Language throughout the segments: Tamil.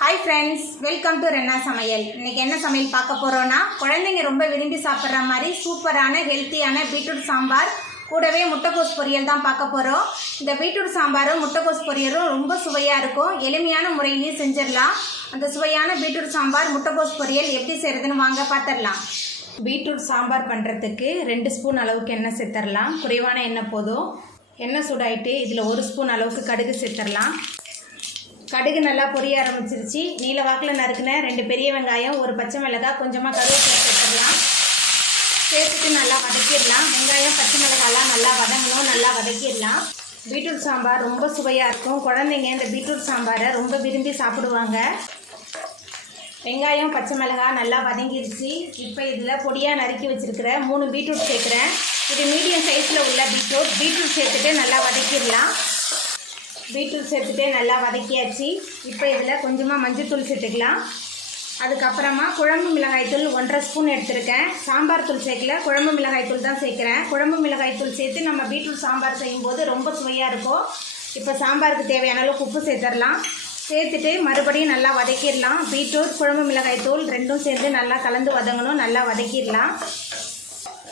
Hi friends, welcome to Renna Samayal. இன்னைக்கு என்ன சமையல் பார்க்க போறோம்னா குழந்தைங்க ரொம்ப விரும்பி சாப்பிடுற மாதிரி சூப்பரான ஹெல்த்தியான பீட்ரூட் சாம்பார் கூடவே முட்டைக்கோஸ் பொரியல் தான் பார்க்க போறோம். இந்த பீட்ரூட் சாம்பாரும் முட்டைக்கோஸ் பொரியலும் ரொம்ப சுவையா இருக்கும். எளிமையான முறையிலே செஞ்சிரலாம். அந்த சுவையான பீட்ரூட் சாம்பார் முட்டைக்கோஸ் பொரியல் எப்படி செய்யறதுன்னு வாங்க பார்த்தறலாம். பீட்ரூட் சாம்பார் பண்றதுக்கு 2 ஸ்பூன் அளவுக்கு எண்ணெய் சேர்த்தறலாம். குறைவான எண்ணெய் போதும். எண்ணெய் சூடாயிட்டு இதில் 1 ஸ்பூன் அளவுக்கு கடுகு சேர்த்தறலாம். கடுகு நல்லா பொரிய ஆரம்பிச்சிருச்சு. நீல வாக்கில் நறுக்குன 2 பெரிய வெங்காயம், 1 பச்சை மிளகாய், கொஞ்சமாக கருவேப்பிலை சேர்த்துடலாம். சேர்த்துட்டு நல்லா வதக்கிடலாம். வெங்காயம் பச்சை மிளகாயெல்லாம் நல்லா வதங்கணும், நல்லா வதக்கிடலாம். பீட்ரூட் சாம்பார் ரொம்ப சுவையாக இருக்கும். குழந்தைங்க இந்த பீட்ரூட் சாம்பாரை ரொம்ப விரும்பி சாப்பிடுவாங்க. வெங்காயம் பச்சை மிளகாய் நல்லா வதங்கிருச்சு. இப்போ இதில் பொடியாக நறுக்கி வச்சுருக்கிற 3 பீட்ரூட் சேர்க்குறேன். இது மீடியம் சைஸில் உள்ள பீட்ரூட் சேர்த்துட்டு நல்லா வதக்கிடலாம். பீட்ரூட் சேர்த்துட்டு நல்லா வதக்கியாச்சு. இப்போ இதில் கொஞ்சமாக மஞ்சள்தூள் சேர்த்துக்கலாம். அதுக்கப்புறமா குழம்பு மிளகாய்த்தூள் 1.5 ஸ்பூன் எடுத்துருக்கேன். சாம்பார் தூள் சேர்க்கல, குழம்பு மிளகாய்த்தூள் தான் சேர்க்குறேன். குழம்பு மிளகாய்த்தூள் சேர்த்து நம்ம பீட்ரூட் சாம்பார் செய்யும்போது ரொம்ப சுவையாக இருக்கும். இப்போ சாம்பாருக்கு தேவையான அளவுக்கு உப்பு சேர்த்துடலாம். சேர்த்துட்டு மறுபடியும் நல்லா வதக்கிடலாம். பீட்ரூட் குழம்பு மிளகாய்த்தூள் ரெண்டும் சேர்ந்து நல்லா கலந்து வதங்கணும், நல்லா வதக்கிடலாம்.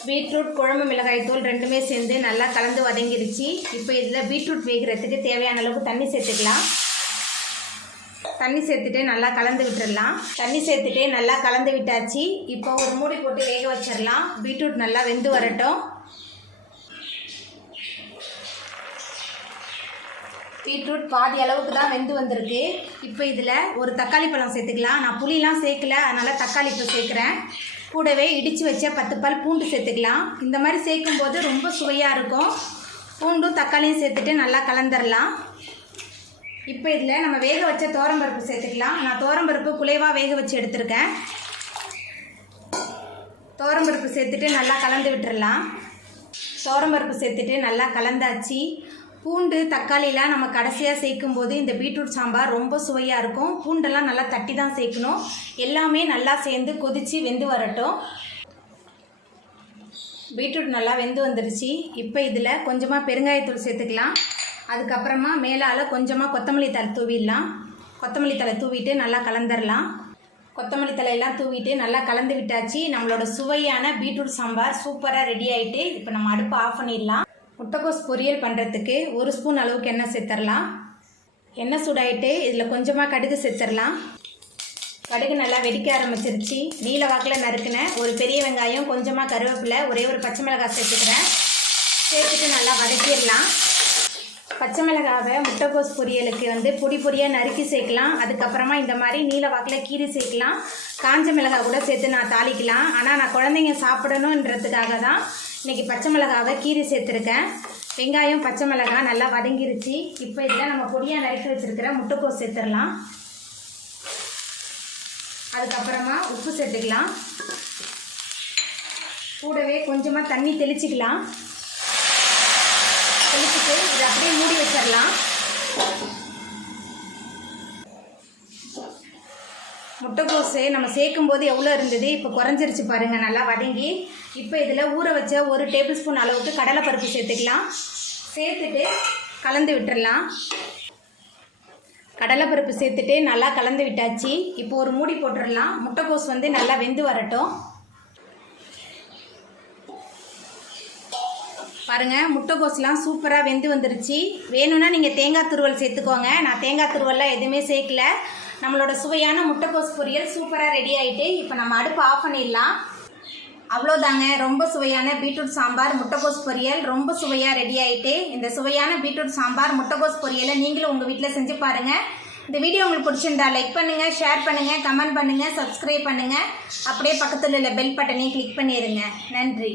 பீட்ரூட் குழம்பு மிளகாய்த்தூள் ரெண்டுமே சேர்ந்து நல்லா கலந்து வதங்கிடுச்சு. இப்போ இதில் பீட்ரூட் வேகிறதுக்கு தேவையான அளவுக்கு தண்ணி சேர்த்துக்கலாம். தண்ணி சேர்த்துட்டு நல்லா கலந்து விட்டுடலாம். தண்ணி சேர்த்துட்டு நல்லா கலந்து விட்டாச்சு. இப்போ ஒரு மூடி போட்டு வேக வச்சிடலாம். பீட்ரூட் நல்லா வெந்து வரட்டும். பீட்ரூட் பாதி அளவுக்கு தான் வெந்து வந்திருக்கு. இப்போ இதில் ஒரு தக்காளி பழம் சேர்த்துக்கலாம். நான் புளிலாம் சேர்க்கல, அதனால் தக்காளி இப்போ சேர்க்குறேன். கூடவே இடித்து வச்ச 10 பல் பூண்டு சேர்த்துக்கலாம். இந்த மாதிரி சேர்க்கும்போது ரொம்ப சுவையாக இருக்கும். பூண்டும் தக்காளியும் சேர்த்துட்டு நல்லா கலந்துடலாம். இப்போ இதில் நம்ம வேக வச்ச துவரம்பருப்பு சேர்த்துக்கலாம். நான் துவரம்பருப்பு குலைவாக வேக வச்சு எடுத்துருக்கேன். துவரம்பருப்பு சேர்த்துட்டு நல்லா கலந்து விட்டுடலாம். துவரம்பருப்பு சேர்த்துட்டு நல்லா கலந்தாச்சு. பூண்டு தக்காளிலாம் நம்ம கடைசியாக சேர்க்கும்போது இந்த பீட்ரூட் சாம்பார் ரொம்ப சுவையாக இருக்கும். பூண்டெல்லாம் நல்லா தட்டி தான் சேர்க்கணும். எல்லாமே நல்லா சேர்ந்து கொதித்து வெந்து வரட்டும். பீட்ரூட் நல்லா வெந்து வந்துருச்சு. இப்போ இதில் கொஞ்சமாக பெருங்காயத்தூள் சேர்த்துக்கலாம். அதுக்கப்புறமா மேலால் கொஞ்சமாக கொத்தமல்லி தழை தூவிடலாம். கொத்தமல்லி தழை தூவிட்டு நல்லா கலந்துடலாம். கொத்தமல்லி தலையெல்லாம் தூவிட்டு நல்லா கலந்து விட்டாச்சு. நம்மளோட சுவையான பீட்ரூட் சாம்பார் சூப்பராக ரெடி ஆகிட்டு இப்போ நம்ம அடுப்பை ஆஃப் பண்ணிடலாம். முட்டைக்கோஸ் பொரியல் பண்ணுறதுக்கு 1 ஸ்பூன் அளவுக்கு எண்ணெய் சேர்த்துடலாம். எண்ணெய் சூடாயிட்டு இதில் கொஞ்சமாக கடுகு சேர்த்துடலாம். கடுகு நல்லா வெடிக்க ஆரம்பிச்சிருச்சு. நீல வாக்கில் நறுக்குன 1 பெரிய வெங்காயம், கொஞ்சமாக கருவேப்பிலை, ஒரே ஒரு பச்சை மிளகாய் சேர்த்துக்கிறேன். சேர்த்துட்டு நல்லா வதக்கிடலாம். பச்சை மிளகாவை முட்டைக்கோஸ் பொரியலுக்கு பொடியாக நறுக்கி சேர்க்கலாம். அதுக்கப்புறமா இந்த மாதிரி நீல வாக்கில் கீரி சேர்க்கலாம். காஞ்ச மிளகாய் கூட சேர்த்து நான் தாளிக்கலாம். ஆனால் நான் குழந்தைங்க சாப்பிடணுன்றதுக்காக தான் இன்றைக்கி பச்சை மிளகாவை கீரி சேர்த்துருக்கேன். வெங்காயம் பச்சை மிளகாய் நல்லா வதங்கிருச்சு. இப்போ இதில் நம்ம பொடியாக நறுக்கி வச்சுருக்கிற முட்டைக்கோஸ் சேர்த்துடலாம். அதுக்கப்புறமா உப்பு சேர்த்துக்கலாம். கூடவே கொஞ்சமாக தண்ணி தெளிச்சிக்கலாம். தெளிச்சுட்டு இதை அப்படியே மூடி வச்சிடலாம். முட்டைக்கோஸு நம்ம சேர்க்கும்போது எவ்வளோ இருந்தது, இப்போ குறைஞ்சிருச்சு பாருங்கள், நல்லா வதங்கி. இப்போ இதில் ஊற வச்ச 1 டேபிள் ஸ்பூன் அளவுக்கு கடலைப்பருப்பு சேர்த்துக்கலாம். சேர்த்துட்டு கலந்து விட்டுடலாம். கடலைப்பருப்பு சேர்த்துட்டு நல்லா கலந்து விட்டாச்சு. இப்போ ஒரு மூடி போட்டுடலாம். முட்டைக்கோஸ் நல்லா வெந்து வரட்டும். பாருங்கள், முட்டைக்கோஸ்லாம் சூப்பராக வெந்து வந்துருச்சு. வேணும்னா நீங்கள் தேங்காய் துருவல் சேர்த்துக்கோங்க. நான் தேங்காய் துருவல்லாம் எதுவுமே சேர்க்கல. நம்மளோட சுவையான முட்டைக்கோஸ் பொரியல் சூப்பராக ரெடி ஆகிட்டு இப்போ நம்ம அடுப்பு ஆஃப் பண்ணிடலாம். அவ்வளோதாங்க, ரொம்ப சுவையான பீட்ரூட் சாம்பார் முட்டைக்கோஸ் பொரியல் ரொம்ப சுவையாக ரெடி ஆகிட்டு. இந்த சுவையான பீட்ரூட் சாம்பார் முட்டைக்கோஸ் பொரியலை நீங்களும் உங்கள் வீட்டில் செஞ்சு பாருங்கள். இந்த வீடியோ உங்களுக்கு பிடிச்சிருந்தா லைக் பண்ணுங்கள், ஷேர் பண்ணுங்கள், கமெண்ட் பண்ணுங்கள், சப்ஸ்கிரைப் பண்ணுங்கள். அப்படியே பக்கத்தில் உள்ள பெல் பட்டனையும் கிளிக் பண்ணிடுங்க. நன்றி.